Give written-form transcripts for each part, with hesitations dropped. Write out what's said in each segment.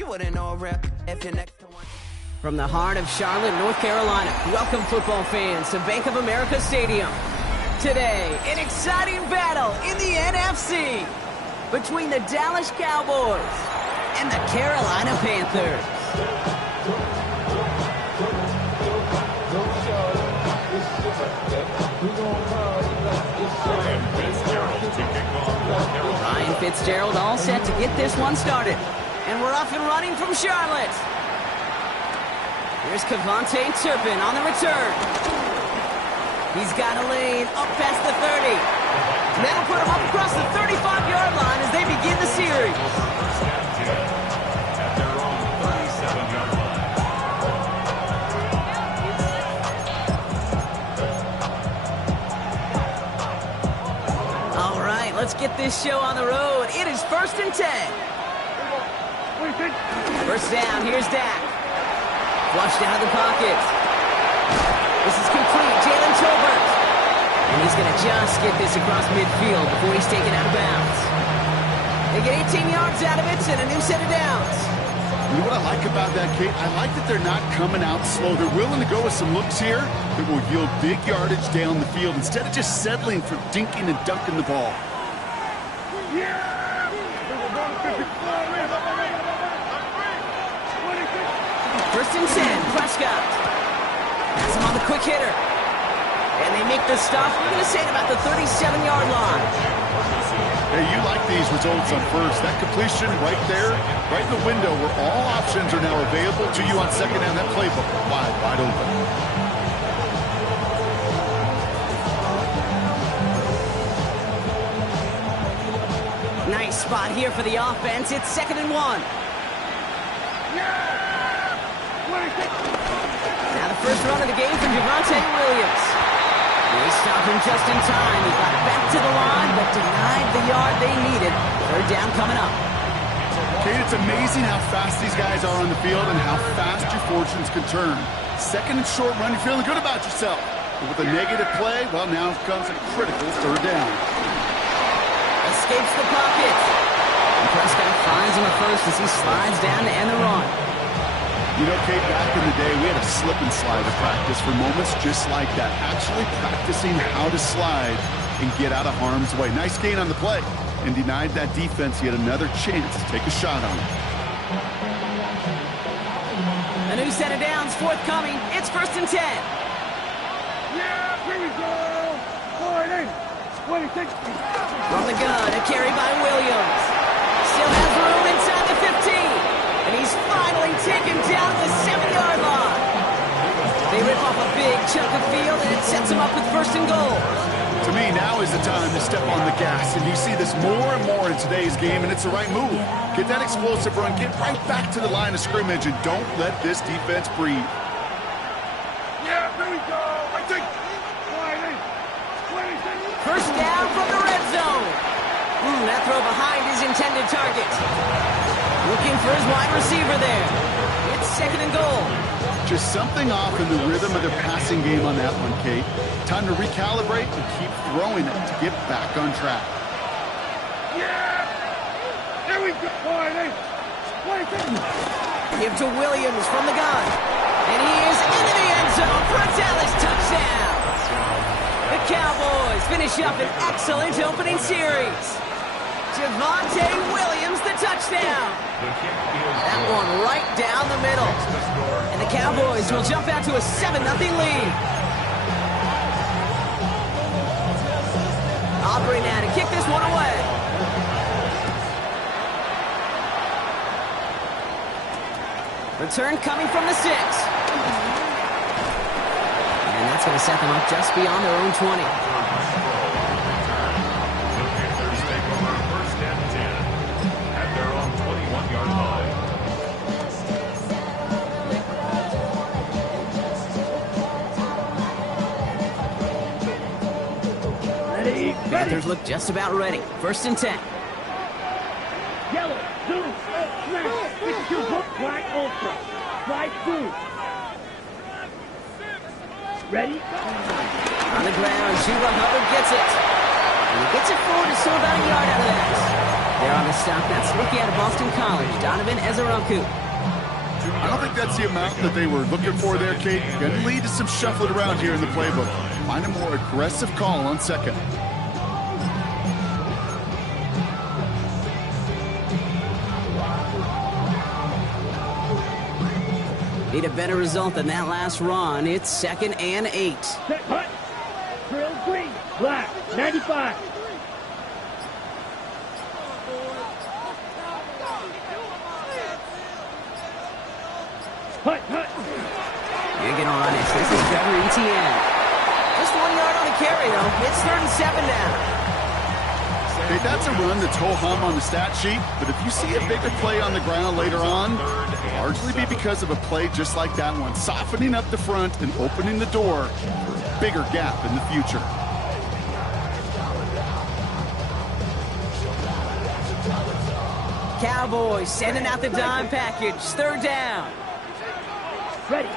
You wouldn't know a rep if you're next to one. From the heart of Charlotte, North Carolina, welcome football fans to Bank of America Stadium. Today, an exciting battle in the NFC between the Dallas Cowboys and the Carolina Panthers. Ryan Fitzgerald all set to get this one started. And we're off and running from Charlotte. Here's Kevontae Turpin on the return. He's got a lane up past the 30. And that'll put him up across the 35-yard line as they begin the series. At their own 37-yard line. All right, let's get this show on the road. It is 1st and 10. First down, here's Dak. Flushed out of the pocket. This is complete, Jalen Tolbert. And he's going to just get this across midfield before he's taken out of bounds. They get 18 yards out of it and a new set of downs. You know what I like about that, Kate? I like that they're not coming out slow. They're willing to go with some looks here that will yield big yardage down the field instead of just settling for dinking and dunking the ball. First and 10, Prescott. Has him on the quick hitter. And they make the stop. We're going to say at about the 37-yard line. Hey, you like these results on first. That completion right there, right in the window where all options are now available to you on second down. That playbook wide open. Nice spot here for the offense. It's 2nd and 1. Now the first run of the game for Javonte Williams. They stop him just in time. He got back to the line, but denied the yard they needed. 3rd down coming up. Kate, it's amazing how fast these guys are on the field and how fast your fortunes can turn. 2nd and short run, you're feeling good about yourself. But with a negative play, well, now comes a critical 3rd down. Escapes the pocket. And Prescott finds him at first as he slides down to end the run. You know, Kate, back in the day, we had a slip and slide to practice for moments just like that. Actually practicing how to slide and get out of harm's way. Nice gain on the play and denied that defense yet another chance to take a shot on it. A new set of downs forthcoming. It's 1st and 10. Yeah, here we go. 26. From the gun, a carry by Williams. Still has room inside the 15. And he's finally taken down the 7-yard line. They rip off a big chunk of field, and it sets him up with 1st and goal. To me, now is the time to step on the gas. And you see this more and more in today's game, and it's the right move. Get that explosive run, get right back to the line of scrimmage, and don't let this defense breathe. Yeah, here we go. I think. 26. First down from the red zone. That throw behind his intended target. Looking for his wide receiver there. It's 2nd and goal. Just something off in the rhythm of their passing game on that one, Kate. Time to recalibrate and keep throwing it to get back on track. Yeah! There we go. 26. Give to Williams from the gun. And he is into the end zone for a Dallas touchdown. The Cowboys finish up an excellent opening series. Javonte Williams, the touchdown. That one right down the middle. And the Cowboys will jump out to a 7-0 lead. Aubrey now to kick this one away. Return coming from the 6. And that's going to set them up just beyond their own 20. Panthers look just about ready. 1st and 10. Yellow, blue, smash, 52 hook, black, ultra. Slide through. Ready? On the ground, Juba Hubbard gets it. And he gets it forward to still about a yard out of that. There on the stop, that's rookie out of Boston College, Donovan Ezaraku. I don't think that's the amount that they were looking for there, Kate. Going to lead to some shuffling around here in the playbook. Find a more aggressive call on second. Need a better result than that last run. It's 2nd and 8. Set hut. Drill green. Black. 95. Hut. You're going to run it. This is Trevor Etienne. Just 1 yard on the carry, though. It's 3rd and 7 now. Hey, that's a run that's ho-hum on the stat sheet, but if you see a bigger play on the ground later on, it'll largely be because of a play just like that one, softening up the front and opening the door for a bigger gap in the future. Cowboys sending out the dime package. 3rd down. Ready.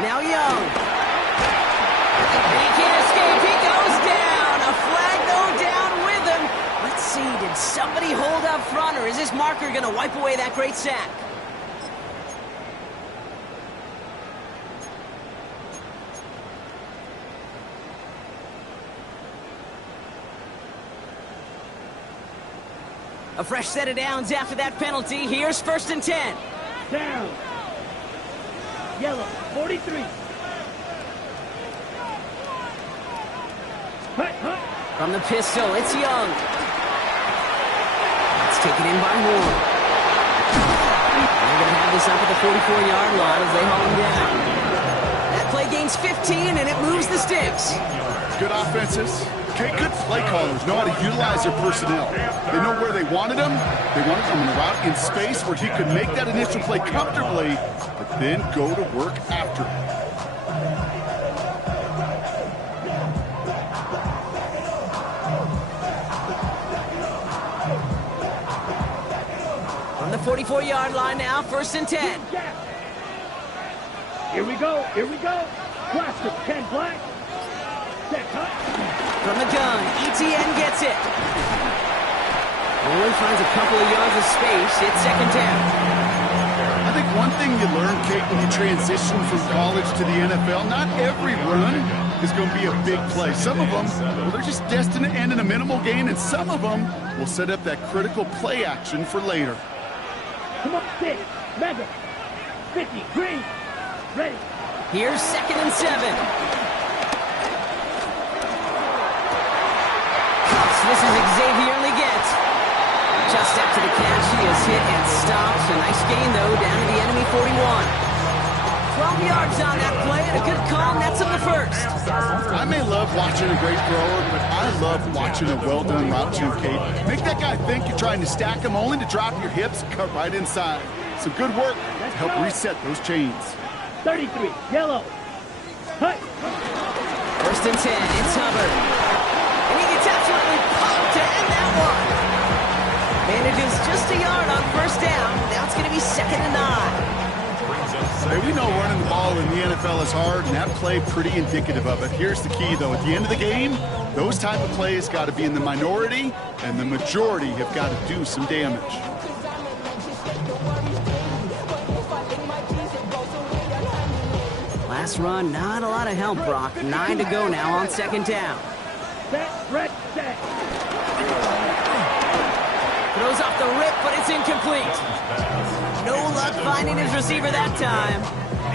Now Young. He can't escape. He goes down. A flag, though, down with him. Let's see, did somebody hold up front, or is this marker going to wipe away that great sack? A fresh set of downs after that penalty. Here's 1st and 10. Down. Yellow. 43. Hut. From the pistol, it's Young. It's taken in by Moore. They're going to have this up at the 44-yard line as they haul him down. That play gains 15, and it moves the sticks. Good offenses. Okay, good play callers know how to utilize their personnel. They know where they wanted him. They wanted him in a route in space where he could make that initial play comfortably, but then go to work after it. On the 44-yard line now, 1st and 10. Here we go. Classic 10 black. Set hut. From the gun, Etienne gets it. Only finds a couple of yards of space. It's 2nd down. I think one thing you learn, Kate, when you transition from college to the NFL, not every run is going to be a big play. Some of them, well, they're just destined to end in a minimal gain, and some of them will set up that critical play action for later. Come on, 6. Mega. 50. Green. Ready. Here's 2nd and 7. This is Xavier Leggett. Just after the catch, he is hit and stopped. A nice gain, though, down to the enemy 41. 12 yards on that play, and a good call nets him the 1st. I may love watching a great thrower, but I love watching a well-done route too, Kate. Make that guy think you're trying to stack him, only to drop your hips and cut right inside. Some good work to help reset those chains. 33. Yellow. Hut. 1st and 10. It's Hubbard. And he gets absolutely pumped to end that one. Manages just a yard on 1st down. Now it's going to be 2nd and 9. Hey, we know running the ball in the NFL is hard, and that play pretty indicative of it. Here's the key, though. At the end of the game, those type of plays got to be in the minority, and the majority have got to do some damage. Last run, not a lot of help, Brock. 9 to go now on 2nd down. Set. Throws off the rip, but it's incomplete. No luck finding his receiver that time.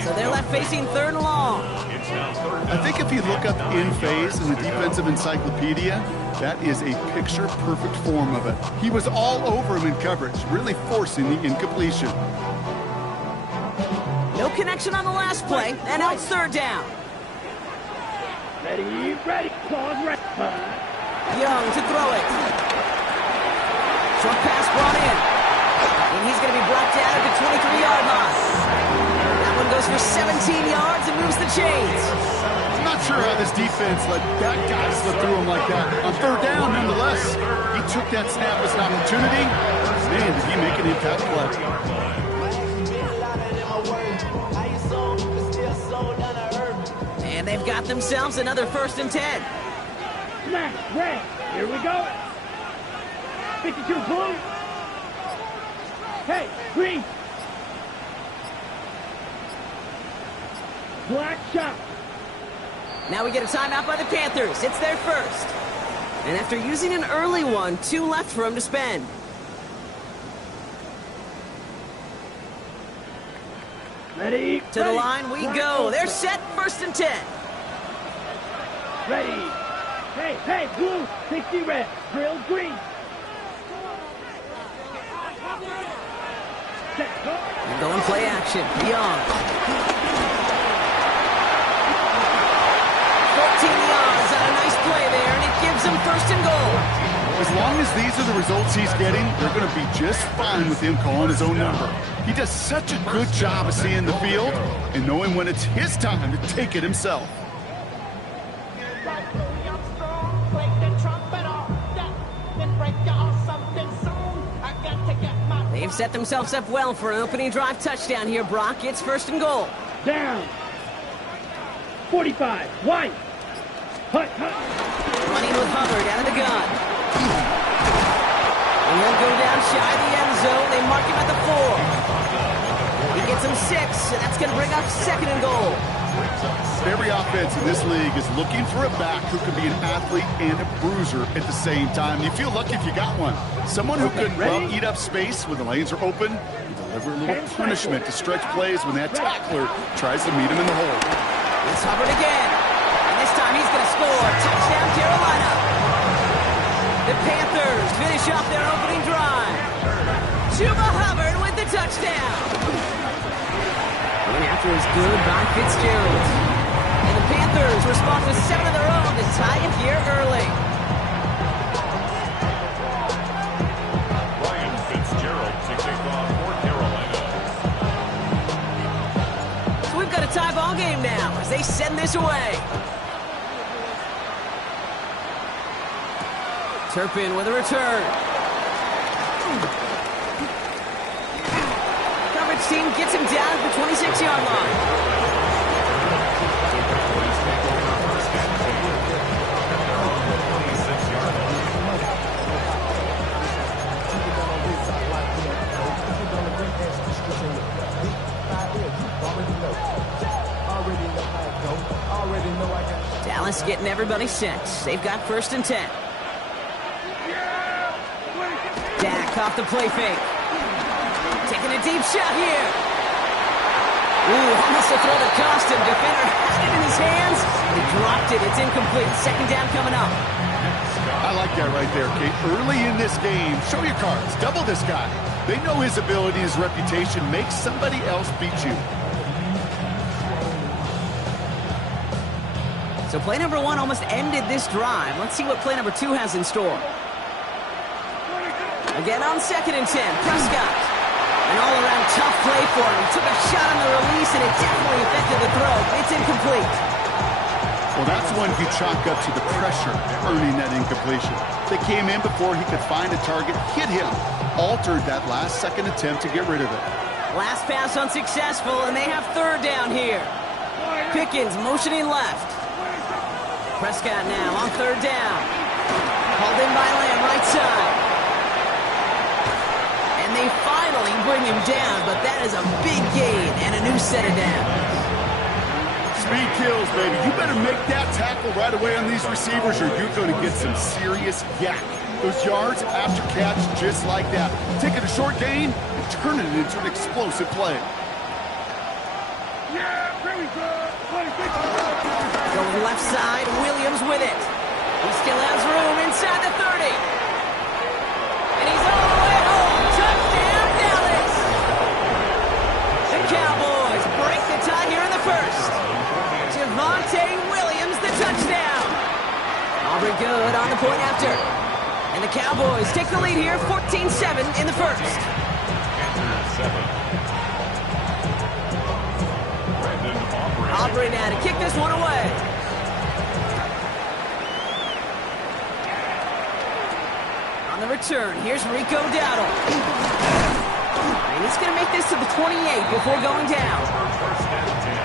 So they're left facing 3rd and long. I think if you look up in phase in the defensive encyclopedia, that is a picture-perfect form of it. He was all over him in coverage, really forcing the incompletion. No connection on the last play, and now it's 3rd down. Ready. Pause, right. Young to throw it. Short pass brought in. And he's going to be brought down at the 23-yard line. That one goes for 17 yards and moves the chains. I'm not sure how this defense let that guy slip through him like that. On 3rd down, nonetheless, he took that snap as an opportunity. Man, did he make an impact play. And they've got themselves another 1st and 10. Smash. Red. Here we go. 52 blue. Hey, green. Black shot. Now we get a timeout by the Panthers. It's their first. And after using an early one, 2 left for him to spend. Ready. To the line we go. They're set, 1st and 10. Ready. Hey, blue, 60 red, drill green. Set, go. And go and play action. Young. 14 yards on a nice play there, and it gives him 1st and goal. As long as these are the results he's getting, they're going to be just fine with him calling his own number. He does such a good job of seeing the field and knowing when it's his time to take it himself. They've set themselves up well for an opening drive touchdown here, Brock. It's 1st and goal. Down. 45, wide. Hut. Running with Hubbard out of the gun. And he'll go down shy of the end zone. They mark him at the 4. He gets him 6, and that's going to bring up 2nd and goal. Every offense in this league is looking for a back who can be an athlete and a bruiser at the same time. You feel lucky if you got one. Someone who can eat up space when the lanes are open and deliver a little punishment to stretch plays when that tackler tries to meet him in the hole. It's Hubbard again. And this time he's going to score. Touchdown, Carolina. The Panthers finish off their opening drive. Chuba Hubbard with the touchdown. Going after is good by Fitzgerald. And the Panthers respond with 7 of their own to tie it here early. Ryan Fitzgerald to kick off for Carolina. So we've got a tie ball game now as they send this away. Turpin with a return. Coverage team gets him down at the 26-yard line. Dallas getting everybody set. They've got 1st and 10. Dak off the play fake. Taking a deep shot here. Ooh, almost a throw that cost him. Defender had it in his hands. He dropped it. It's incomplete. 2nd down coming up. I like that right there, Kate. Early in this game, show your cards. Double this guy. They know his ability, his reputation makes somebody else beat you. So play number 1 almost ended this drive. Let's see what play number 2 has in store. Again on 2nd and 10, Prescott. An all-around tough play for him. He took a shot on the release, and it definitely affected the throw, but it's incomplete. Well, that's one you chalk up to the pressure earning that incompletion. They came in before he could find a target, hit him, altered that last-second attempt to get rid of it. Last pass unsuccessful, and they have 3rd down here. Pickens motioning left. Prescott now on 3rd down. Called in by Lamb, right side. And they finally bring him down, but that is a big gain and a new set of downs. Speed kills, baby. You better make that tackle right away on these receivers or you're going to get some serious yak. Those yards after catch just like that. Taking a short gain and turning it into an explosive play. Yeah, here we go. 26. Going left side, Williams with it. He still has room inside the 30. And he's all the way home. Touchdown, Dallas. The Cowboys break the tie here in the first. Javonte Williams, the touchdown. Aubrey good on the point after. And the Cowboys take the lead here, 14-7 in the first. Aubrey now to kick this one away. On the return, here's Rico Dowdle. And he's going to make this to the 28 before going down. First and 10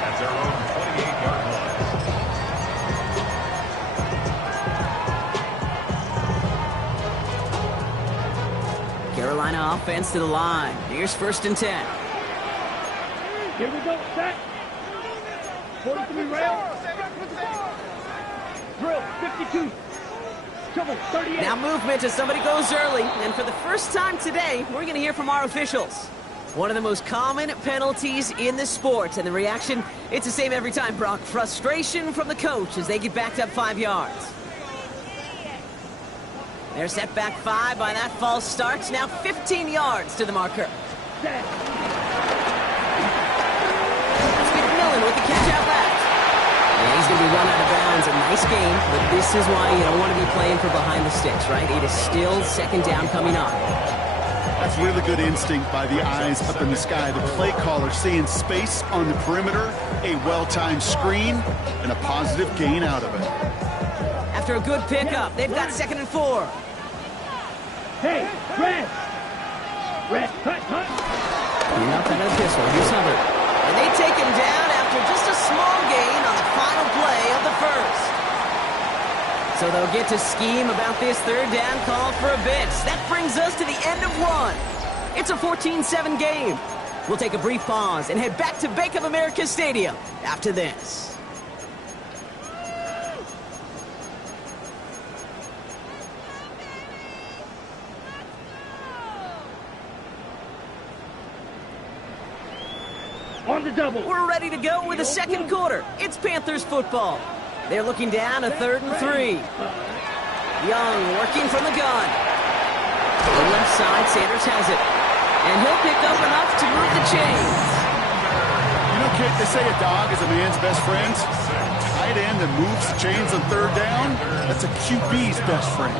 at their own 28-yard line. Carolina offense to the line. Here's 1st and 10. Here we go. Set. 43 rail. Drill. 52. Trouble. 38. Now movement as somebody goes early. And for the first time today, we're going to hear from our officials. One of the most common penalties in the sport. And the reaction, it's the same every time, Brock. Frustration from the coach as they get backed up 5 yards. They're set back 5 by that false start. Now 15 yards to the marker. Set. That's McMillan with the catch out left. Yeah, he's going to be run out of bounds. A nice game, but this is why you don't want to be playing for behind the sticks, right? It is still 2nd down coming up. That's really good instinct by the eyes up in the sky. The play caller seeing space on the perimeter, a well-timed screen, and a positive gain out of it. After a good pickup, they've got 2nd and 4. Hey, red. Red, cut. Clean up out of the pistol. Here's Hubbard. And they take him down after just a small gain on the final play of the 1st. So they'll get to scheme about this 3rd down call for a bit. That brings us to the end of 1. It's a 14-7 game. We'll take a brief pause and head back to Bank of America Stadium after this. On the double. We're ready to go with the 2nd quarter. It's Panthers football. They're looking down a 3rd and 3. Young working from the gun. To the left side, Sanders has it. And he'll pick up enough to move the chains. You know, Kate, they say a dog is a man's best friend. Tight end that moves the chains on 3rd down, that's a QB's best friend.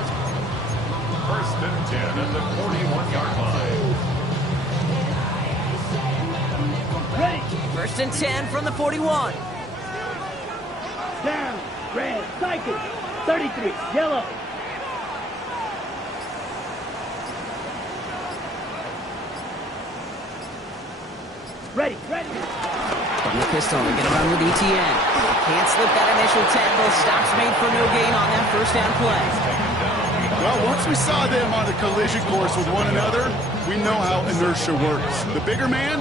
1st and 10 at the 41-yard line. Ready. 1st and 10 from the 41. Down. Red. Cycle. 33. Yellow. Ready. From the pistol, they're going to run with ETN. Can't slip that initial tackle. Stops made for no gain on that 1st down play. Well, once we saw them on a collision course with one another, we know how inertia works. The bigger man,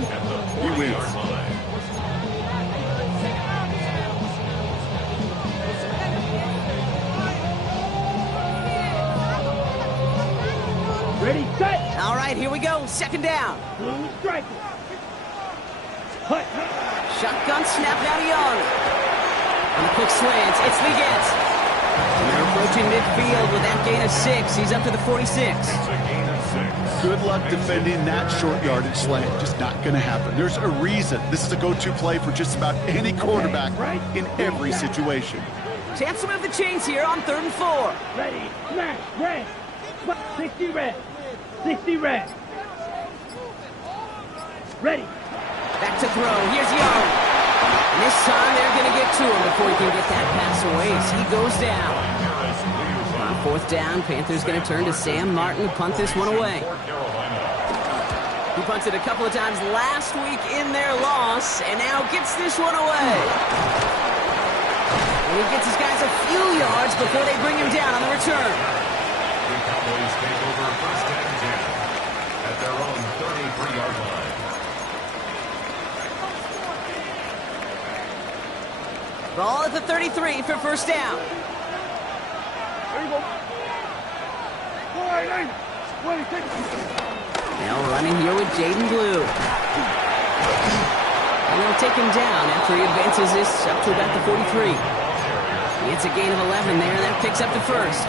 he wins. Ready, set. All right, here we go. 2nd down. Blue striker. Hut. Shotgun snap now to Young. On the quick slants, it's Leggett. And they're approaching midfield with that gain of 6. He's up to the 46. It's a gain of 6. Good luck defending that short yardage slant. Just not going to happen. There's a reason. This is a go-to play for just about any quarterback in every situation. Chance to move the chains here on 3rd and 4. Ready. Smash. Red. 60 red. 60 red. Ready. Back to throw. Here's Young. And this time they're going to get to him before he can get that pass away as he goes down. On 4th down, Panthers going to turn to Sam Martin to punt this one away. He punted a couple of times last week in their loss and now gets this one away. And he gets his guys a few yards before they bring him down on the return. The Cowboys take over 1st and 10 at their own 33-yard line. Ball at the 33 for 1st down. There you go. All right, 26. Now running here with Jaden Blue. And they'll take him down after he advances this up to about the 43. It's a gain of 11 there, and that picks up the 1st.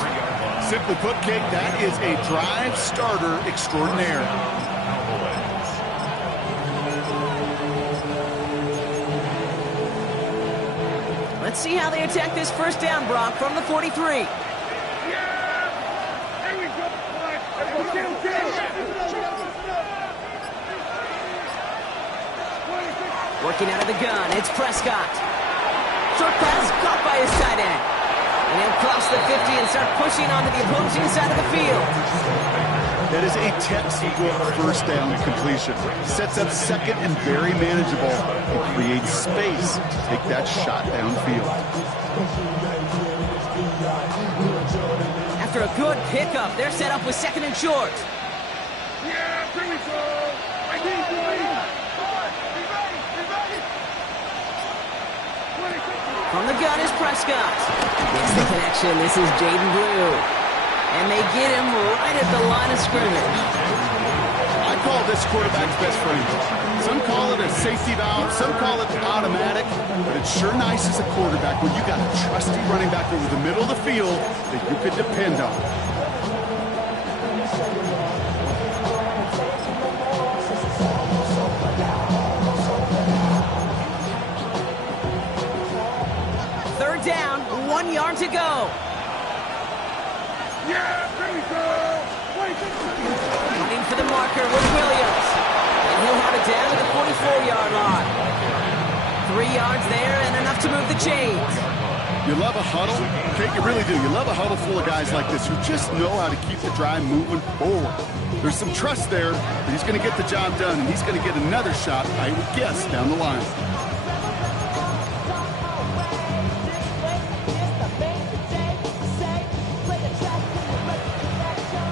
Simply put, Kate, that is a drive starter extraordinaire. Let's see how they attack this 1st down, Brock, from the 43. Yeah! There we go. Okay. Working out of the gun, it's Prescott. Short pass caught by his tight end. And he'll cross the 50 and start pushing onto the opposing side of the field. That is a textbook 1st down completion. Sets up 2nd and very manageable. It creates space to take that shot downfield. After a good pickup, they're set up with 2nd and short. Yeah, here we go. I need you. From the gun is Prescott. Gets the connection. This is Jaden Blue. And they get him right at the line of scrimmage. I call this quarterback's best friend. Some call it a safety valve, some call it automatic, but it's sure nice as a quarterback when you got a trusty running back over the middle of the field that you could depend on. Third down, 1 yard to go. Yeah, here we go. Running for the marker with Williams. And he'll have it down to the 44-yard line. 3 yards there and enough to move the chains. You love a huddle? Okay, you really do. You love a huddle full of guys like this who just know how to keep the drive moving forward. There's some trust there that he's going to get the job done, and he's going to get another shot, I would guess, down the line.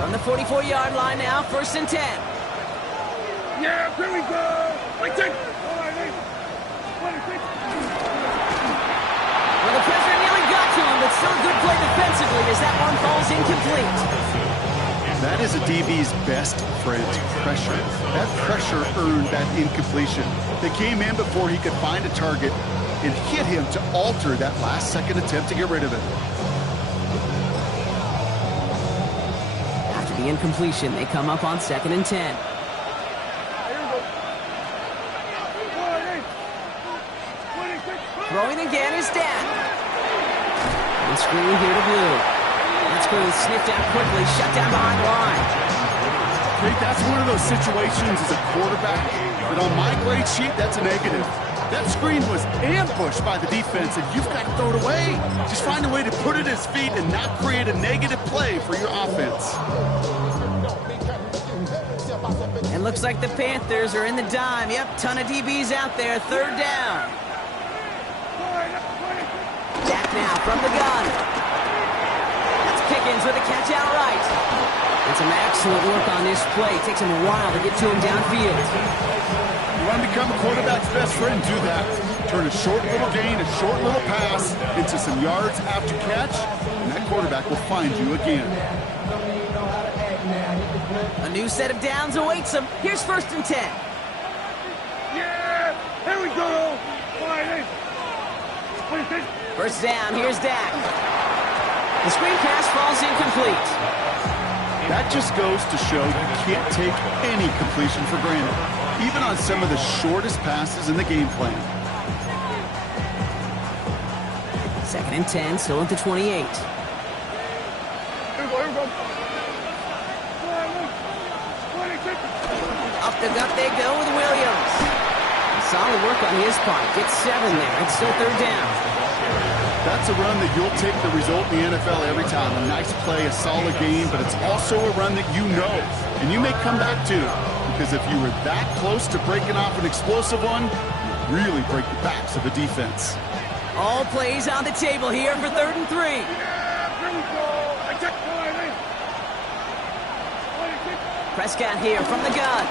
From the 44-yard line now, 1st and 10. Yeah, here we go. I take. Well, the pressure nearly got to him, but still a good play defensively as that one falls incomplete. That is a DB's best friend, pressure. That pressure earned that incompletion. They came in before he could find a target and hit him to alter that last-second attempt to get rid of it. After the incompletion, they come up on 2nd and 10. Throwing again is Dan. And screen here to Blue. That screen sniffed out quickly, shut down behind the line. Hey, that's one of those situations as a quarterback that on my grade sheet, that's a negative. That screen was ambushed by the defense, and you've got to throw it away. Just find a way to put it at his feet and not create a negative play for your offense. And looks like the Panthers are in the dime. Yep, ton of DBs out there. 3rd down. Back now from the gun. That's Pickens with a catch out right. And some excellent work on this play. It takes him a while to get to him downfield. You want to become a quarterback's best friend, do that. Turn a short little gain, a short little pass into some yards after catch, and that quarterback will find you again. A new set of downs awaits him. Here's 1st and 10. Yeah, here we go. 1st down, here's Dak. The screen pass falls incomplete. That just goes to show you can't take any completion for granted, even on some of the shortest passes in the game plan. 2nd and 10, still at the 28. Up the gut they go with Williams. Solid work on his part. Gets 7 there. It's still 3rd down. That's a run that you'll take the result in the NFL every time. A nice play, a solid game, but it's also a run that you know, and you may come back to, because if you were that close to breaking off an explosive one, you really break the backs of the defense. All plays on the table here for 3rd and 3. Yeah, here we go. I take. Prescott here from the gun.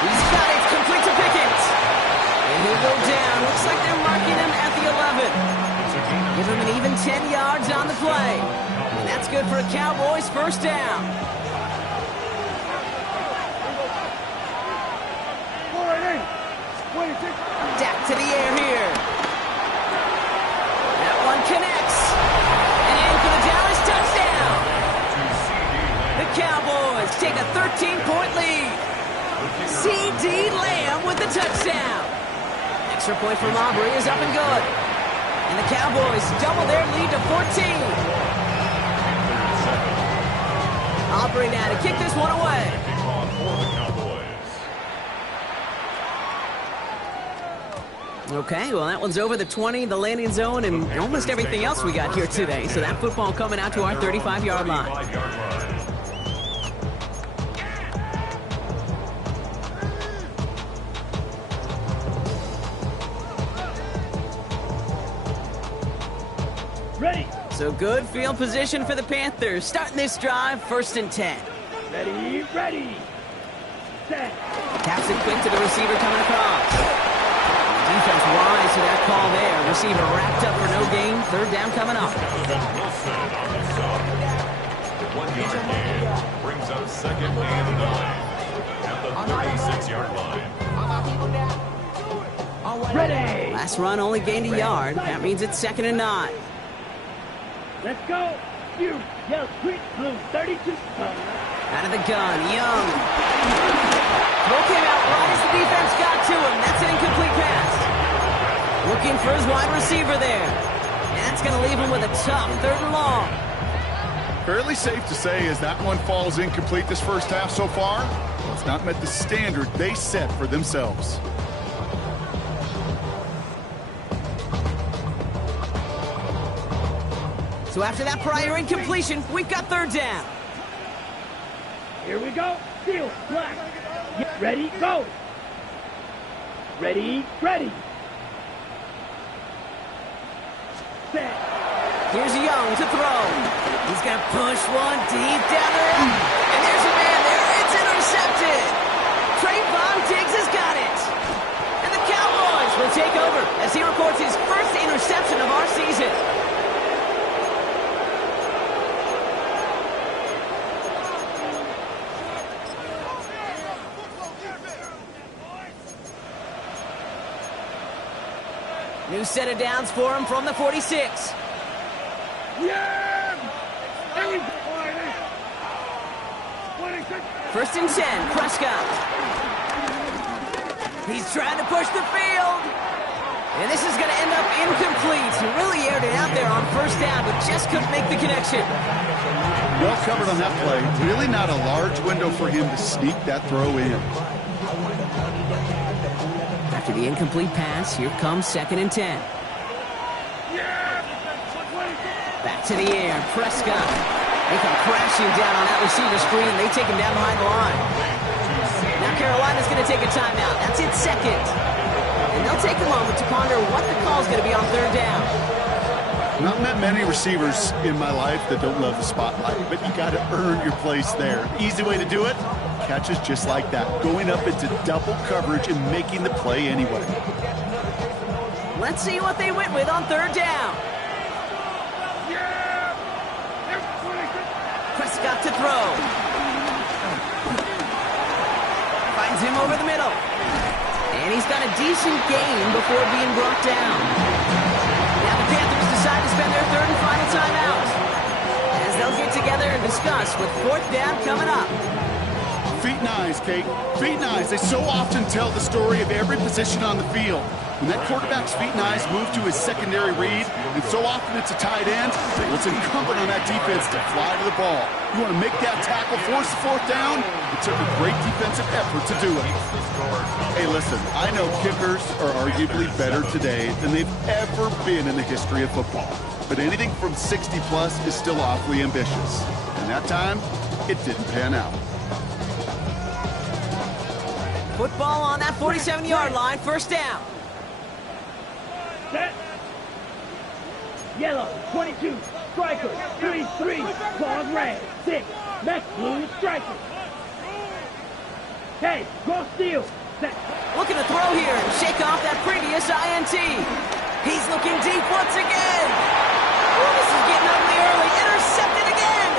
He's got it. Complete to Pickens. And he'll go down. Looks like they're marking him at the 11. Give him an even 10 yards on the play. And that's good for a Cowboys 1st down. Dak to the air here. That one connects. And in for the Dallas touchdown. The Cowboys take a 13-point lead. C.D. Lamb with the touchdown. Extra point from Aubrey is up and good. And the Cowboys double their lead to 14. Aubrey now to kick this one away. Okay, well, that one's over the 20, the landing zone, and almost everything else we got here today. So that football coming out to our 35-yard line. Ready. So good field position for the Panthers. Starting this drive, 1st and 10. Ready. Set. Taps it quick to the receiver coming across. Defense wise to that call there. Receiver wrapped up for no gain. Third down coming up. The 1-yard gain brings up 2nd and 9 at the 36-yard line. Ready. Last run only gained a yard. That means it's 2nd and 9. Let's go. You yell sweet blue 32. Out of the gun, Young. Throw came out right as the defense got to him. That's an incomplete pass. Looking for his wide receiver there. And that's going to leave him with a tough 3rd and long. Fairly safe to say as that one falls incomplete this first half so far, it's not met the standard they set for themselves. So after that prior incompletion, we've got 3rd down. Here we go. Steal. Black. Get ready. Go. Ready. Set. Here's Young to throw. He's going to push one deep down the road. And there's a man there. It's intercepted. Trayvon Diggs has got it. And the Cowboys will take over as he reports his first interception of our season. New set of downs for him from the 46. Yeah! 1st and 10, Prescott. He's trying to push the field. And this is going to end up incomplete. He really aired it out there on 1st down, but just couldn't make the connection. Well covered on that play. Really not a large window for him to sneak that throw in. After the incomplete pass, here comes 2nd and 10. Back to the air, Prescott. They come crashing down on that receiver screen. They take him down behind the line. Now Carolina's going to take a timeout. That's its 2nd. And they'll take a moment to ponder what the call's going to be on 3rd down. Not met many receivers in my life that don't love the spotlight, but you got to earn your place there. Easy way to do it, catches just like that, going up into double coverage and making the play anyway. Let's see what they went with on 3rd down. Prescott to throw. Finds him over the middle. And he's got a decent gain before being brought down. Now the Panthers decide to spend their 3rd and final timeout, as they'll get together and discuss with 4th down coming up. Feet and eyes, Kate. Feet and eyes. They so often tell the story of every position on the field. When that quarterback's feet and eyes move to his secondary read, and so often it's a tight end, well, it's incumbent on that defense to fly to the ball. You want to make that tackle, force the 4th down? It took a great defensive effort to do it. Hey, listen, I know kickers are arguably better today than they've ever been in the history of football. But anything from 60-plus is still awfully ambitious. And that time, it didn't pan out. Football on that 47-yard line, 1st down. Set. Yellow, 22, striker, 3-3, pause red, 6, next blue, striker. Hey, go steal. Set. Looking to throw here and shake off that previous INT. He's looking deep once again. Oh, this is getting ugly early. Intercepted again.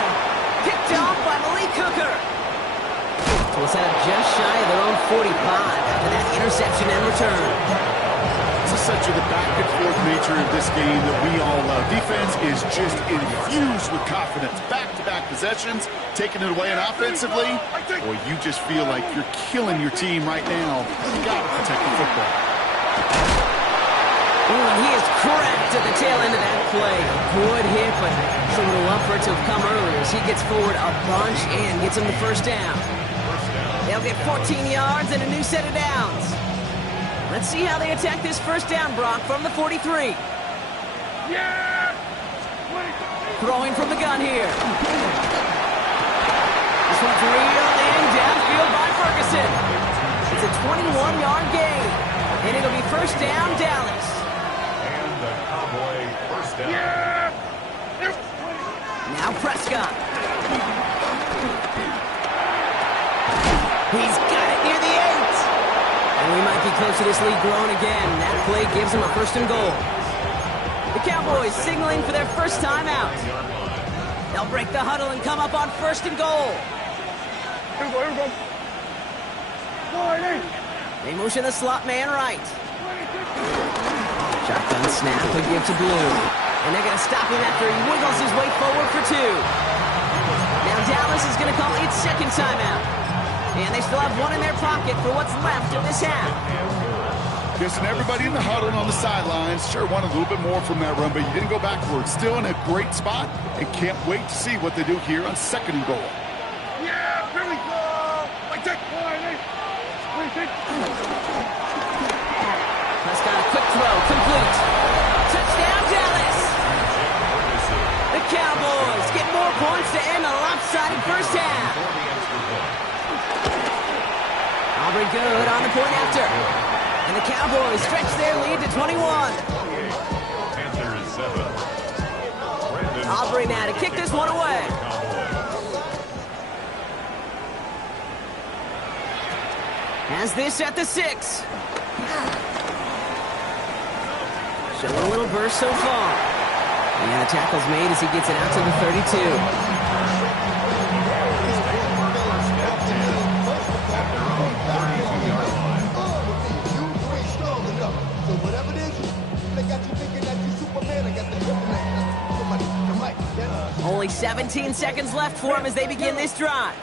Picked off by Malik Hooker. So we'll set up just shy of their own 45 after that interception and return. This is such the back-and-forth nature of this game that we all love. Defense is just infused with confidence. Back-to-back possessions, taking it away, and offensively, boy, you just feel like you're killing your team right now. You got to protect the football. Ooh, he is cracked at the tail end of that play. Good hit, but it's a little love for it to have come earlier as he gets forward a bunch and gets him the 1st down. They'll get 14 yards and a new set of downs. Let's see how they attack this 1st down, Brock, from the 43. Yeah! Throwing from the gun here. This one's reeled in downfield by Ferguson. It's a 21-yard gain, and it'll be 1st down, Dallas. And the Cowboy 1st down. Now Prescott. He's got it near the 8. And we might be close to this lead growing again. That play gives him a 1st and goal. The Cowboys signaling for their first time out. They'll break the huddle and come up on 1st and goal. Here we go. They motion the slot man right. Shotgun snap, a give to Blue. And they're going to stop him after he wiggles his way forward for 2. Now Dallas is going to call its 2nd timeout. And they still have 1 in their pocket for what's left of this half. Guessing everybody in the huddle and on the sidelines sure wanted a little bit more from that run, but you didn't go backwards. Still in a great spot and can't wait to see what they do here on 2nd and goal. Yeah, here we go. I take one. Prescott, a quick throw, complete. Touchdown, Dallas. The Cowboys get more points to end the lopsided first half. Aubrey good on the point after. And the Cowboys stretch their lead to 21. Panthers 7. Aubrey now to kick this one away. Has this at the 6. Showing a little burst so far. And the tackle's made as he gets it out to the 32. Only 17 seconds left for him as they begin this drive.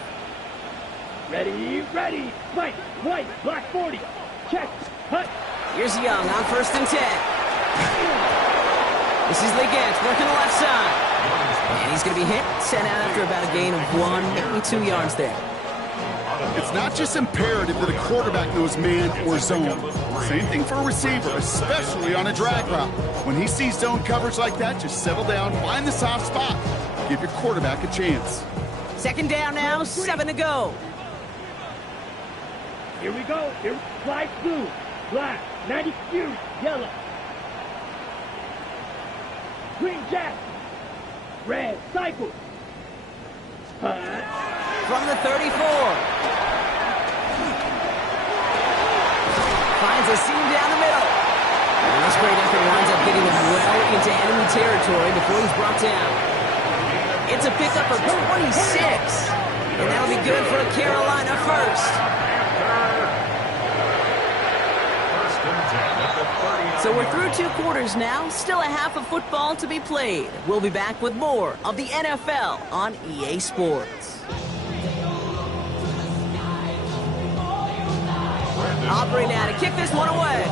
Ready, fight, white, black 40, check, hut. Here's Young on 1st and 10. This is Liggett working the left side. And he's going to be hit, sent out after about a gain of 1, maybe 2 yards there. It's not just imperative that a quarterback knows man or zone. Same thing for a receiver, especially on a drag route. When he sees zone coverage like that, just settle down, find the soft spot. Give your quarterback a chance. 2nd down now, 7 to go. Here we go. Here, flag blue, black, 90 Fury, yellow. Green jack, red, cycle. From the 34. Finds a seam down the middle. And this great effort winds up getting him well into enemy territory before he's brought down. It's a pickup of 26. And that'll be good for a Carolina first. So we're through 2 quarters now. Still a half of football to be played. We'll be back with more of the NFL on EA Sports. Aubrey now to kick this one away.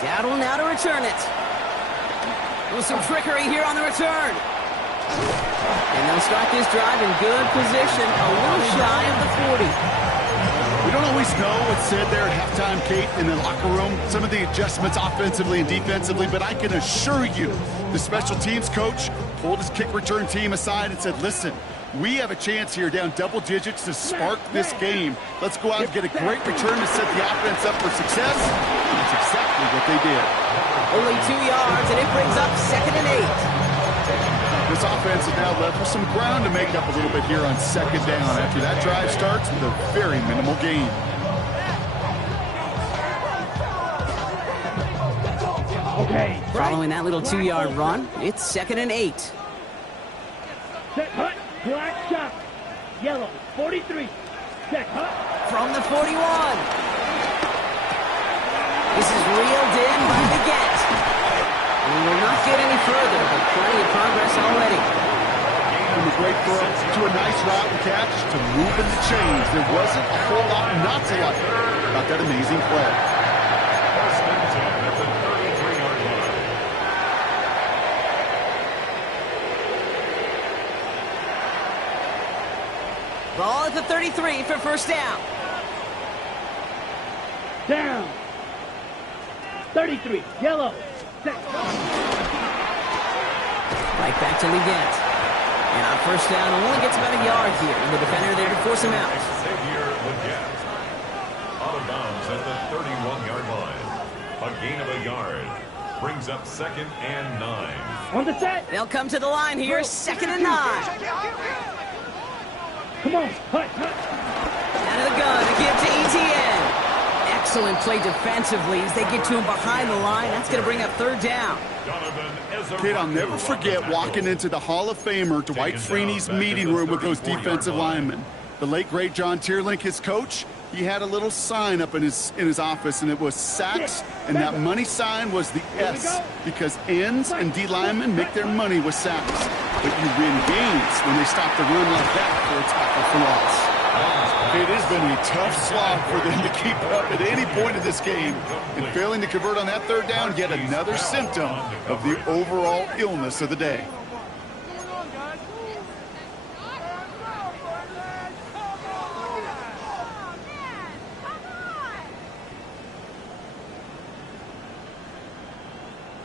Dowdle now to return it. With some trickery here on the return. And they'll start this drive in good position, a little shy of the 40. We don't always know what's said there at halftime, Kate, in the locker room. Some of the adjustments offensively and defensively, but I can assure you the special teams coach pulled his kick return team aside and said, listen, we have a chance here down double digits to spark this game. Let's go out and get a great return to set the offense up for success. That's exactly what they did. Only 2 yards, and it brings up 2nd and 8. This offense is now left with some ground to make up a little bit here on 2nd down after that drive starts with a very minimal gain. Okay. Following that little 2-yard run, it's 2nd and 8. Set hut, black shot, yellow, 43. Set hut. From the 41. This is reeled in by Liggett. We will not get any further, but plenty of progress already. From a great throw to a nice route and catch to moving the chains. There wasn't a whole lot not to like about that amazing play. First and 10 at the 33-yard line. Ball at the 33 for first down. Down. 33, yellow. Set. Right back to Liggett. And on first down, only gets about a yard here. And the defender there to force him out. Xavier Leggett. Out of bounds at the 31-yard line. A gain of a yard. brings up 2nd and 9. On the set. They'll come to the line here, 2nd and 9. Come on. Hut. Out of the gun, to give to ETN. Excellent play defensively as they get to him behind the line. That's going to bring up 3rd down. Kid, I'll never forget walking into the Hall of Famer Dwight Freeney's meeting room with those defensive linemen. The late, great John Tierlink, his coach, he had a little sign up in his office, and it was sacks, and that money sign was the S, because ends and D linemen make their money with sacks. But you win games when they stop the run like that for a tackle for loss. It has been a tough slog for them to keep up at any point of this game, and failing to convert on that 3rd down, yet another symptom of the overall illness of the day.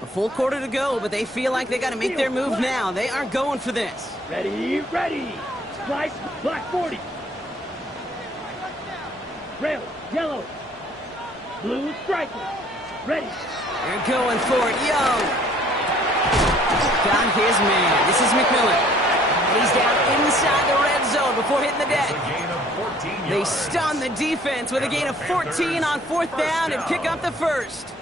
A full quarter to go, but they feel like they got to make their move now. They are going for this. Ready. Slice. Black 40. Red, yellow, blue striker. Ready. They're going for it. Young. Got his man. This is McMillan. And he's down inside the red zone before hitting the deck. They stun the defense with a gain of 14 on 4th down and pick up the 1st.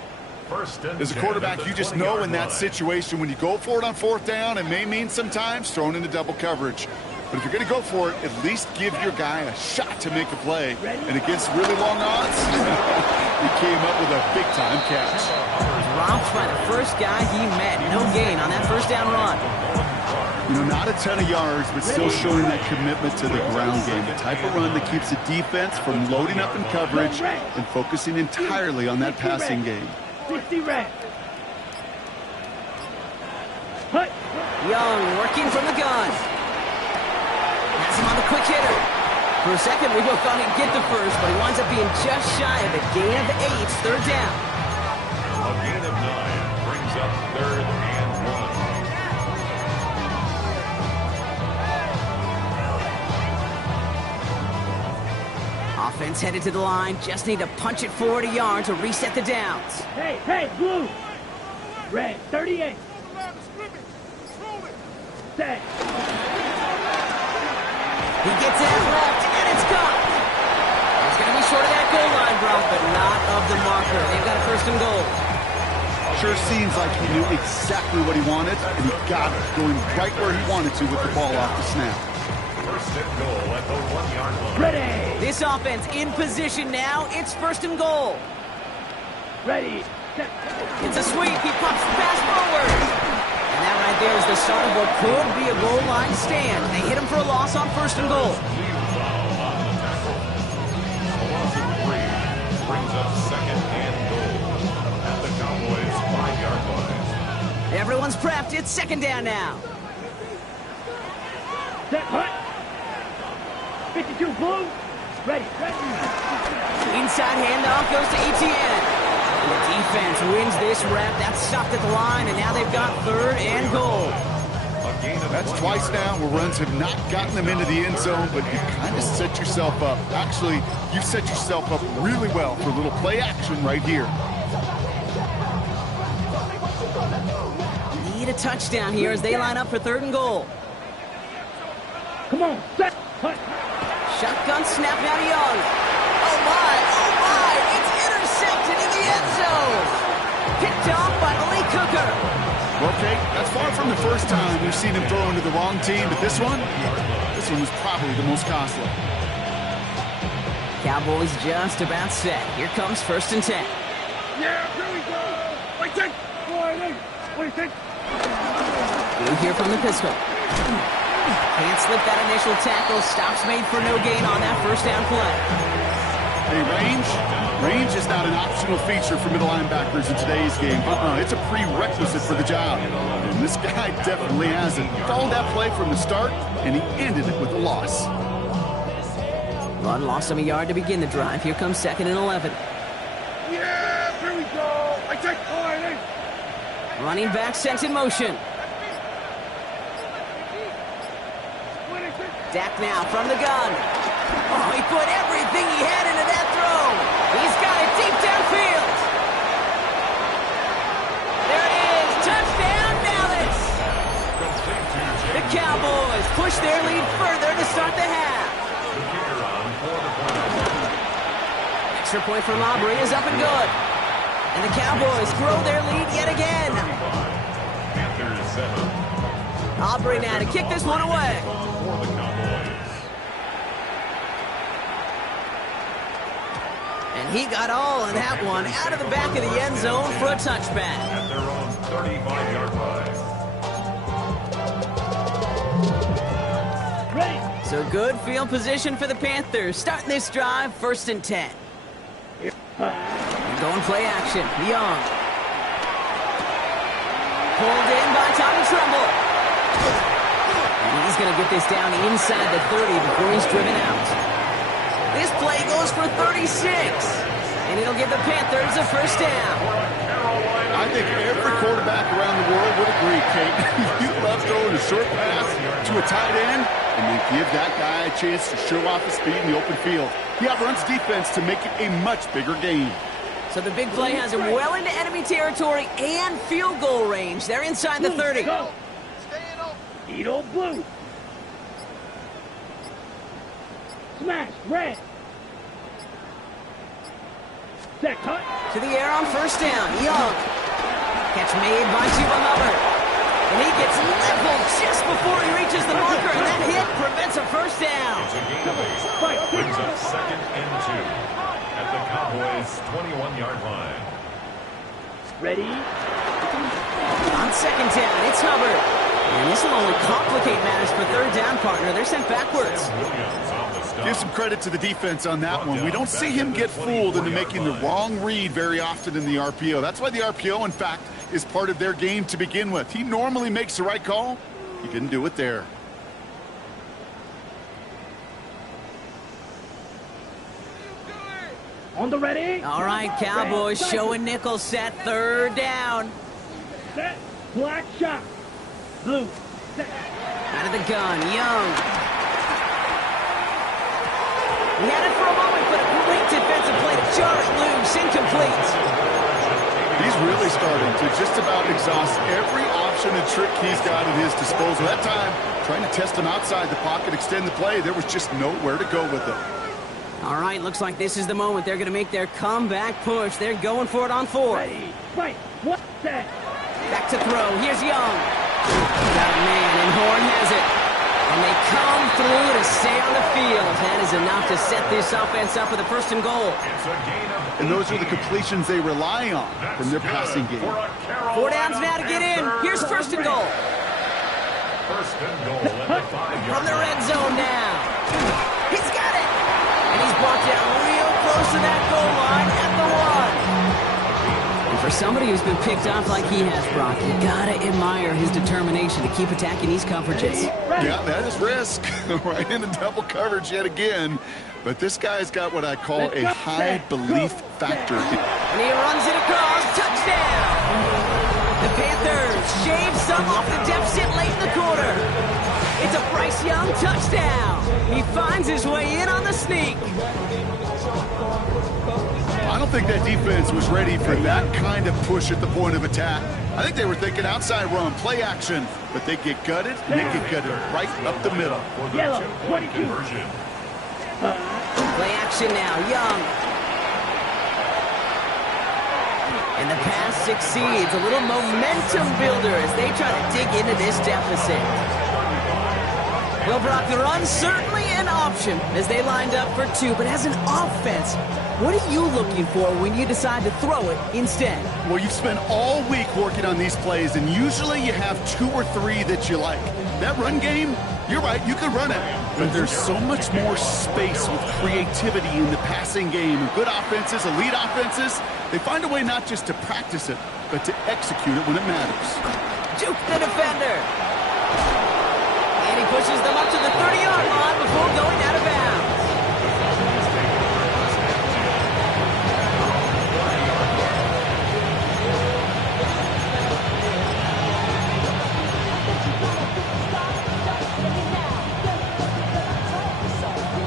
As a quarterback, you just know in that situation when you go for it on 4th down, it may mean sometimes thrown into double coverage. But if you're going to go for it, at least give your guy a shot to make a play. And against really long odds, he came up with a big-time catch. Dropped by the first guy he met. No gain on that 1st down run. You know, not a ton of yards, but still showing that commitment to the ground game. The type of run that keeps the defense from loading up in coverage and focusing entirely on that passing game. 60 red. Hut. Young working from the gun. Has him on the quick hitter. For a second, we both thought he'd get the 1st, but he winds up being just shy of a gain of 8, 3rd down. A gain of 9 brings up 3rd and 1. Offense headed to the line. Just need to punch it forward a yard to reset the downs. Hey, blue. Red, 38. Set. He gets it left, and it's gone. He's going to be short of that goal line, Brock, but not of the marker. They've got a 1st and goal. Sure seems like he knew exactly what he wanted, and he got it, going right where he wanted to with the ball off the snap. 1st and goal at the 1-yard line. Ready. This offense in position now. It's 1st and goal. Ready. Set. It's a sweep. He pops the pass forward. And that right there is the start of what could be a goal line stand. They hit him for a loss on 1st and goal. A loss of 3 brings up 2nd and goal at the Cowboys' 5-yard line. Everyone's prepped. It's 2nd down now. Set. Hut. 52 blue. Ready. Inside handoff goes to ETN. The defense wins this rep. That's stopped at the line, and now they've got 3rd and goal. That's twice now where runs have not gotten them into the end zone, but you kind of set yourself up. Actually, you've set yourself up really well for a little play action right here. Need a touchdown here as they line up for 3rd and goal. Come on. Set. Hut. Shotgun snap now to Young. Oh my. It's intercepted in the end zone. Picked off by Lee Cooker. Well, Kate, that's far from the first time we've seen him throw into the wrong team, but this one was probably the most costly. Cowboys just about set. Here comes 1st and 10. Yeah, here we go. Wait, take. Blue here from the pistol. Can't slip that initial tackle. Stops made for no gain on that 1st down play. Hey, range is not an optional feature for middle linebackers in today's game. It's a prerequisite for the job. And this guy definitely has it. Followed that play from the start, and he ended it with a loss. Run lost him a yard to begin the drive. Here comes 2nd and 11. Yeah, here we go. I take. Running back sent in motion. Dak now from the gun. Oh, he put everything he had into that throw. He's got it deep downfield. There Cowboys push their lead further to start the half. The kicker on for the point. Extra point from Aubrey is up and good. And the Cowboys grow their lead yet again. Panthers 7. Aubrey now to kick this one away. For the Cowboys. And he got all of that one out of the back of the end zone for a touchback. At their own 35-yard line. Ready. So good field position for the Panthers. Starting this drive, 1st and 10. Going play action. Young. Pulled in by Tommy Tremble. And he's going to get this down inside the 30 before he's driven out. This play goes for 36. And it'll give the Panthers a 1st down. I think every quarterback around the world would agree, Kate. You love throwing a short pass to a tight end and then give that guy a chance to show off his speed in the open field. He outruns defense to make it a much bigger game. So the big play has him well into enemy territory and field goal range. They're inside the 30. Go. Eat old blue. Smash, red. Set cut. To the air on 1st down. Young. Catch made by Chuba Hubbard. And he gets leveled just before he reaches the marker. And that hit prevents a 1st down. It's a gain of 8. Brings up 2nd and 2. At the Cowboys' 21-yard line. Ready. On 2nd down, it's Hubbard. And this will only complicate matters for 3rd down, partner. They're sent backwards. Williams on the stop. Give some credit to the defense on that one. We don't see him get fooled into making the wrong read very often in the RPO. That's why the RPO, in fact, is part of their game to begin with. He normally makes the right call. He didn't do it there. On the ready. All right, Cowboys showing nickel set 3rd down. Set. Black shot. Blue. Set. Out of the gun, Young. He had it for a moment, but a great defensive play to jar it loose, incomplete. He's really starting to just about exhaust every option and trick he's got at his disposal. That time, trying to test him outside the pocket, extend the play, there was just nowhere to go with it. All right, looks like this is the moment they're going to make their comeback push. They're going for it on 4th. Ready. Fight. What set? Back to throw. Here's Young. Got a man, and Horn has it. And they come through to stay on the field. That is enough to set this offense up with a 1st and goal. It's a gain of 8. And those are the completions they rely on from their passing game. 4 downs now to get in. Here's 1st and goal. 1st and goal at the 5-yard From the line. red zone now. He's got it. And he's brought down real close to that goal line at the 1. And for somebody who's been picked off like he has, Brock, you gotta admire his determination to keep attacking these coverages. Yeah, that is risk. Right into double coverage yet again. But this guy's got what I call a high belief factor. And he runs it across. Touchdown! The Panthers shave some off the deficit late in the quarter. It's a Bryce Young touchdown. He finds his way in on the sneak. I don't think that defense was ready for that kind of push at the point of attack. I think they were thinking outside run, play action, but they get gutted, and they get gutted right up the middle. For the Yellow, 2-point 22. conversion. Play action now, Young. And the pass succeeds. A little momentum builder as they try to dig into this deficit. Well, Brock, the run certainly an option as they lined up for 2, but as an offense, what are you looking for when you decide to throw it instead? Well, you've spent all week working on these plays, and usually you have 2 or 3 that you like. That run game, you're right, you could run it, but there's so much more space with creativity in the passing game. And good offenses, elite offenses, they find a way not just to practice it, but to execute it when it matters. Juke the defender. And he pushes them up to the 30-yard line before going out of bounds.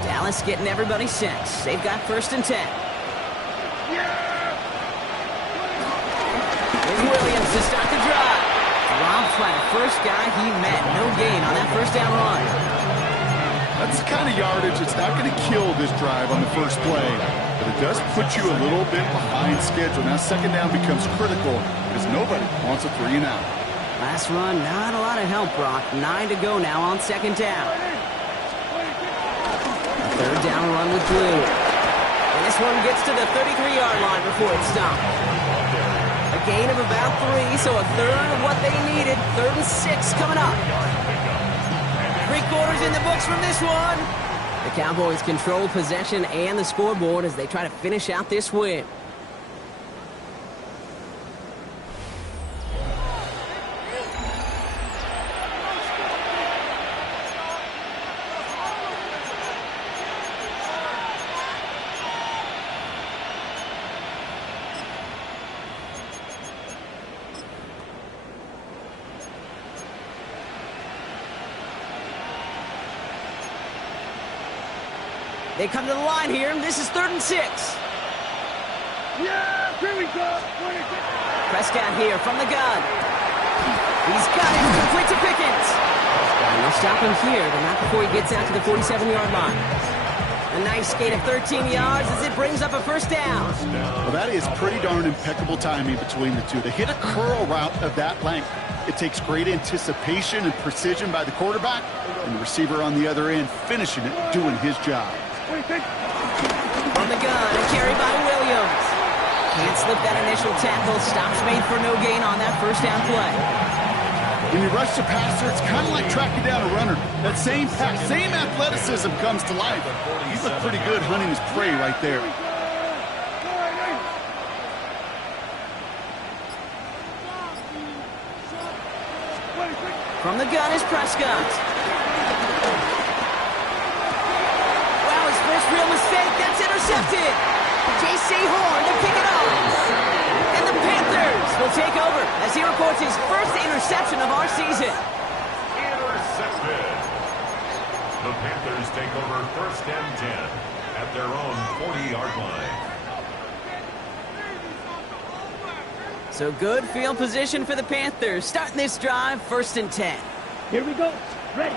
Dallas getting everybody set. They've got 1st and 10. Here's Williams to start the drive. From stopped by the first guy he met. No gain on that first down run. That's the kind of yardage that's not going to kill this drive on the first play, but it does put you a little bit behind schedule. Now second down becomes critical because nobody wants a 3 and out. Last run, not a lot of help, Brock. 9 to go now on second down. A third down run with Blue. And this one gets to the 33-yard line before it's stopped. A gain of about 3, so a third of what they needed. 3rd and 6 coming up. 3/4 in the books from this one. The Cowboys control possession and the scoreboard as they try to finish out this win. They come to the line here. This is 3rd and 6. Yeah, here we go. Prescott here from the gun. He's got it. Complete to Pickens. And they'll stop him here, but not before he gets out to the 47-yard line. A nice gain of 13 yards as it brings up a first down. Well, that is pretty darn impeccable timing between the two. To hit a curl route of that length, it takes great anticipation and precision by the quarterback, and the receiver on the other end finishing it, doing his job. From the gun, a carry by Williams. Can't slip that initial tackle. Stops made for no gain on that first down play. When you rush the passer, it's kind of like tracking down a runner. That same pass, same athleticism comes to life. He looked pretty good hunting his prey right there. From the gun is Prescott. Wow, his first real mistake. That's intercepted. J.C. Horn to pick it up. And the Panthers will take over as he records his first interception of our season. Intercepted. The Panthers take over 1st and 10 at their own 40-yard line. So good field position for the Panthers. Starting this drive, 1st and 10. Here we go. Ready.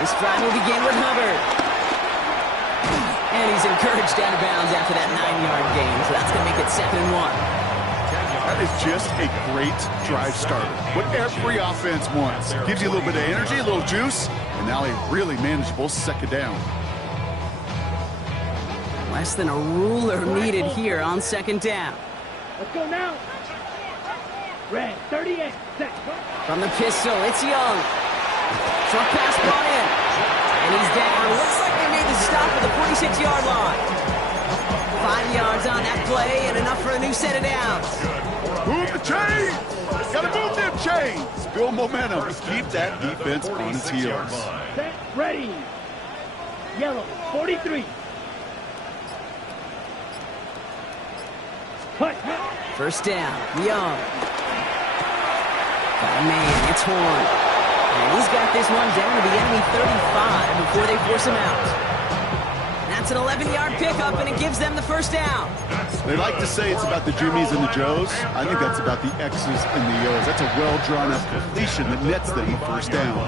This drive will begin with Hubbard. And he's encouraged out of bounds after that 9-yard gain. So that's going to make it 2nd and 1. That is just a great drive starter. What every offense wants. Gives you a little bit of energy, a little juice, and now a really manageable second down. Less than a ruler needed here on 2nd down. Let's go now. Red, 38. Set. From the pistol, it's Young. Short pass brought in. And he's down. Looks like they made the stop at the 46-yard line. 5 yards on that play and enough for a new set of downs. Move the chains! Gotta move them chains! Build momentum. Keep that defense on its heels. Set. Ready. Yellow, 43. Cut. 1st down, Young. Got a man, it's Horn. And he's got this one down to the enemy 35 before they force him out. That's an 11-yard pickup, and it gives them the 1st down. They like to say it's about the Jimmies and the Joes. I think that's about the X's and the O's. That's a well-drawn-up completion that nets them a 1st down.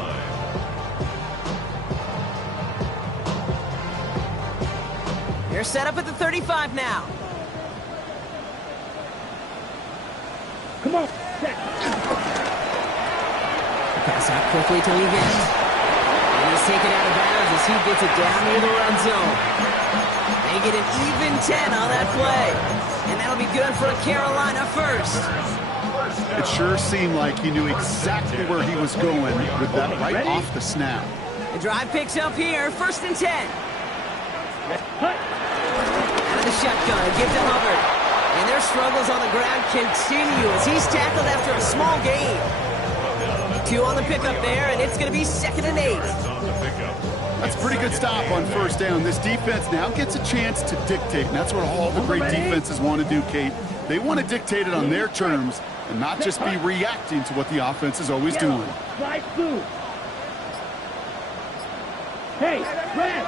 They're set up at the 35 now. Come on. Set. Pass out quickly to Legan. And he's taken out of bounds as he gets it down near the red zone. They get an even 10 on that play. And that'll be good for a Carolina 1st. It sure seemed like he knew exactly where he was going with that right off the snap. The drive picks up here, 1st and 10. Cut. Out of the shotgun, give to Hubbard. And their struggles on the ground continue as he's tackled after a small gain. 2 on the pickup there, and it's going to be 2nd and 8. That's a pretty good stop on 1st down. This defense now gets a chance to dictate, and that's what all the great defenses want to do, Kate. They want to dictate it on their terms and not just be reacting to what the offense is always doing. Slide blue. Hey, red.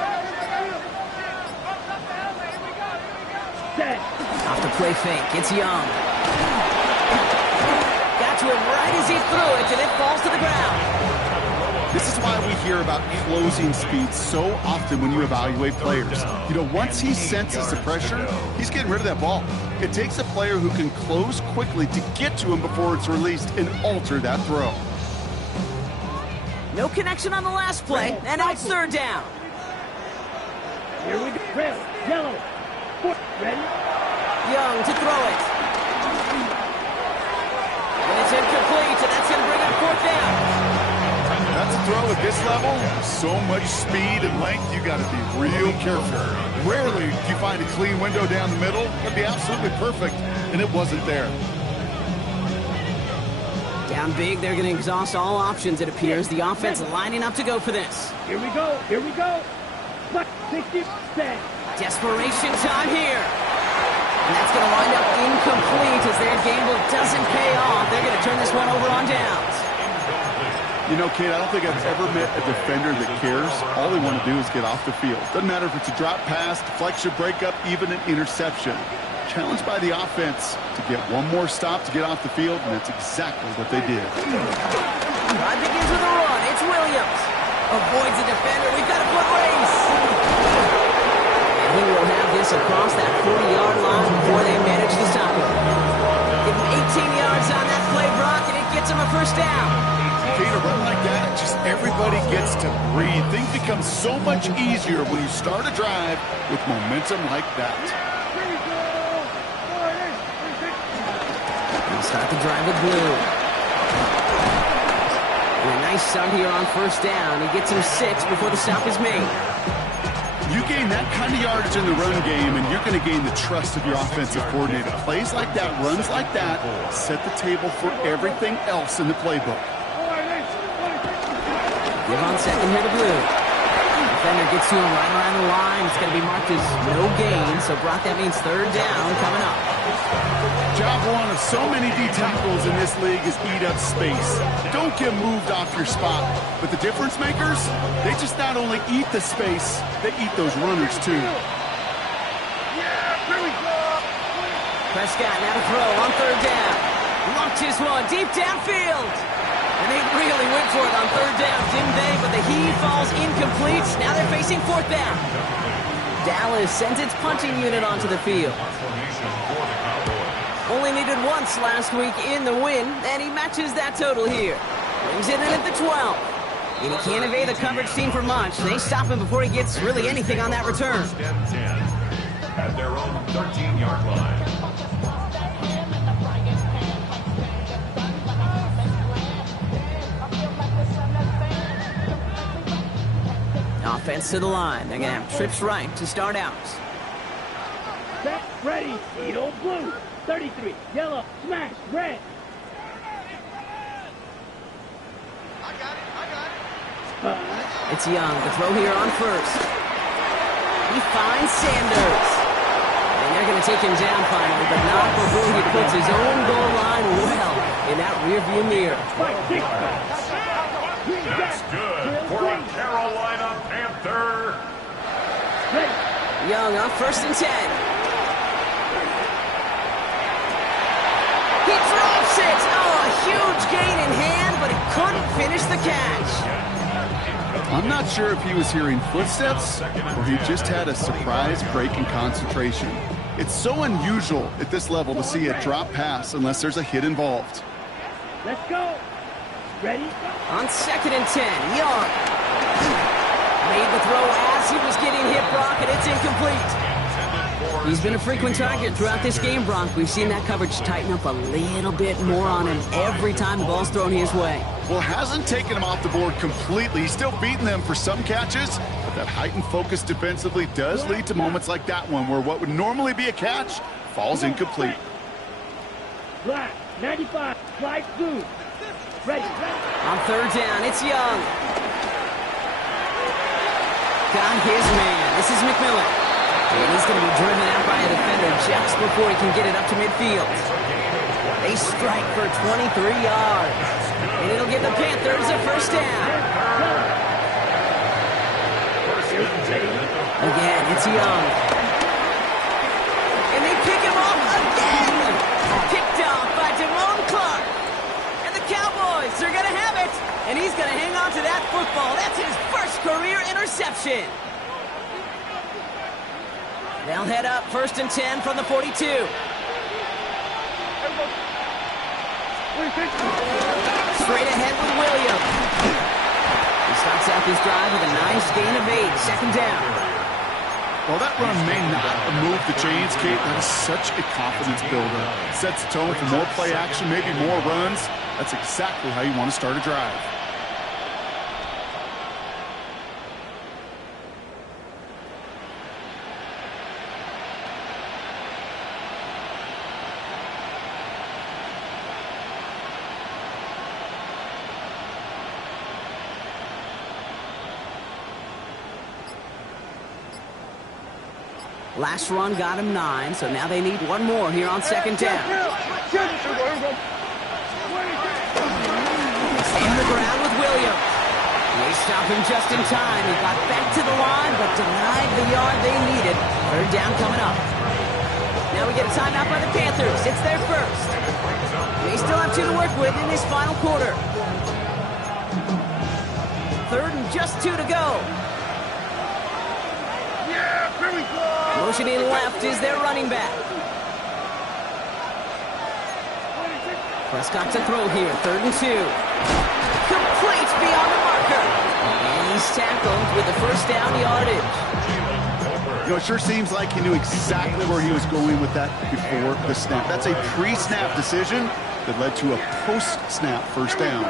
Set. Off the play fake, it's Young. Got to him right as he threw it, and it falls to the ground. This is why we hear about closing speed so often when you evaluate players. You know, once he senses the pressure, he's getting rid of that ball. It takes a player who can close quickly to get to him before it's released and alter that throw. No connection on the last play, and now it's third down. Here we go. Red, yellow. Ready? Young to throw it. And it's incomplete, and that's going to bring up fourth down. That's a throw at this level. So much speed and length, you got to be real careful. Rarely do you find a clean window down the middle. That'd be absolutely perfect, and it wasn't there. Down big, they're going to exhaust all options, it appears. The offense lining up to go for this. Here we go. Here we go. 60 set. Desperation time here. And that's going to wind up incomplete as their gamble doesn't pay off. They're going to turn this one over on downs. You know, Kate, I don't think I've ever met a defender that cares. All they want to do is get off the field. Doesn't matter if it's a drop pass, deflection, breakup, even an interception. Challenged by the offense to get one more stop to get off the field, and that's exactly what they did. Drive begins with a run. It's Williams. Avoids the defender. We've got a foot race. And he will have this across that 40-yard line before they manage to stop him. Give him 18 yards on that play, Brock, and it gets him a first down. Kate, a run like that, just everybody gets to breathe. Things become so much easier when you start a drive with momentum like that. They'll start the drive with blue. And a nice start here on first down. He gets him 6 before the stop is made. You gain that kind of yardage in the run game, and you're going to gain the trust of your offensive coordinator. Plays like that, runs like that, set the table for everything else in the playbook. Give on second here to blue. Defender gets to him right around the line. It's going to be marked as no gain. So, Brock, that means third down coming up. Job one of so many D tackles in this league is eat up space. Don't get moved off your spot. But the difference makers, they just not only eat the space, they eat those runners too. Prescott now to throw on third down. Locked his one deep downfield. And they really went for it on third down, didn't they? But the heave falls incomplete. Now they're facing fourth down. Dallas sends its punting unit onto the field. Only needed once last week in the win, and he matches that total here. Brings it in at the 12. And he can't evade the coverage team for much. They stop him before he gets really anything on that return. At their own 13-yard line. Offense to the line. They're going to have trips right to start out. Set, ready, Edo blue. 33, yellow, smash, red. It's Young. The throw here on first. He finds Sanders. And they're going to take him down finally, but not before he puts his own goal line well in that rearview mirror. That's good for a Carolina Panther. Young on first and 10. He drops it. Oh, a huge gain in hand, but he couldn't finish the catch. I'm not sure if he was hearing footsteps or he just had a surprise break in concentration. It's so unusual at this level to see a drop pass unless there's a hit involved. Let's go. Ready? On second and 10, Young made the throw as he was getting hit, Brock, and it's incomplete. He's been a frequent target throughout this game, Brock. We've seen that coverage tighten up a little bit more on him every time the ball's thrown his way. Well, hasn't taken him off the board completely. He's still beating them for some catches, but that heightened focus defensively does lead to moments like that one where what would normally be a catch falls incomplete. Black, 95, slide blue. Ready. On third down, it's Young. Got his man. This is McMillan. And he's going to be driven out by a defender just before he can get it up to midfield. They strike for 23 yards. And it'll give the Panthers a first down. Again, it's Young. And they pick him off again. Picked off by Damone Clark. And he's going to hang on to that football. That's his first career interception. They'll head up 1st and 10 from the 42. Straight ahead with Williams. He starts out this drive with a nice gain of 8. 2nd down. Well, that run may not move the chains, Kate. That is such a confidence builder. Sets the tone for more play action, maybe more runs. That's exactly how you want to start a drive. Last run got him 9, so now they need one more here on 2nd down. In the ground with Williams. They stop him just in time. He got back to the line, but denied the yard they needed. 3rd down coming up. Now we get a timeout by the Panthers. It's their first. They still have 2 to work with in this final quarter. 3rd and just 2 to go. Motioning left is their running back. Prescott to throw here, 3rd and 2. Complete beyond the marker. And he's tackled with the 1st down yardage. You know, it sure seems like he knew exactly where he was going with that before the snap. That's a pre-snap decision that led to a post-snap 1st down.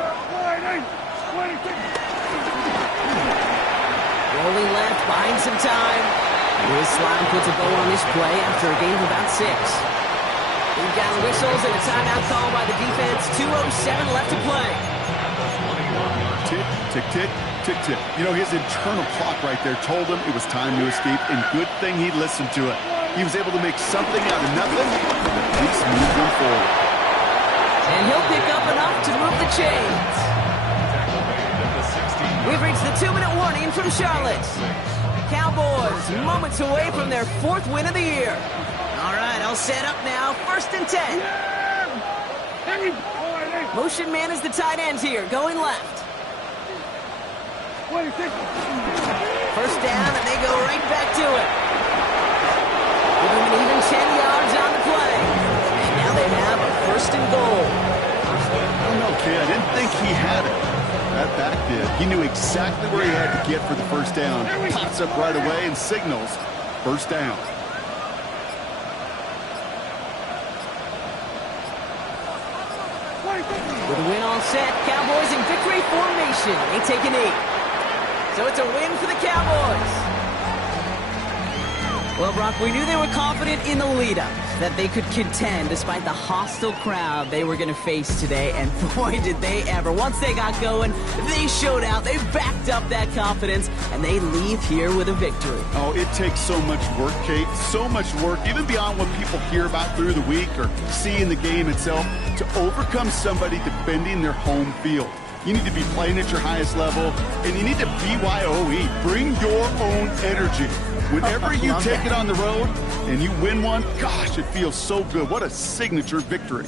Rolling left, buying some time. This slide puts a bow on this play after a gain of about 6. We've got whistles and a timeout call by the defense. 2:07 left to play. Tick, tick, tick, tick, tick. You know, his internal clock right there told him it was time to escape, and good thing he listened to it. He was able to make something out of nothing, and at least move him forward. And he'll pick up enough to move the chains. We've reached the 2-minute warning from Charlotte. Cowboys moments away from their 4th win of the year. All right, I'll set up now. 1st and 10. Motion man is the tight end here, going left. 1st down, and they go right back to it. Give him an even 10 yards on the play. And now they have a 1st and goal. Oh, no, kid, I didn't think he had it. That back did. He knew exactly where he had to get for the 1st down. Pops up right away and signals 1st down. With a win all set, Cowboys in victory formation. They take an 8. So it's a win for the Cowboys. Well, Brock, we knew they were confident in the lead-up, that they could contend despite the hostile crowd they were going to face today. And boy, did they ever. Once they got going, they showed out. They backed up that confidence, and they leave here with a victory. Oh, it takes so much work, Kate. So much work, even beyond what people hear about through the week or see in the game itself, to overcome somebody defending their home field. You need to be playing at your highest level, and you need to BYOE. Bring your own energy. Whenever you take it on the road and you win one, gosh, it feels so good. What a signature victory.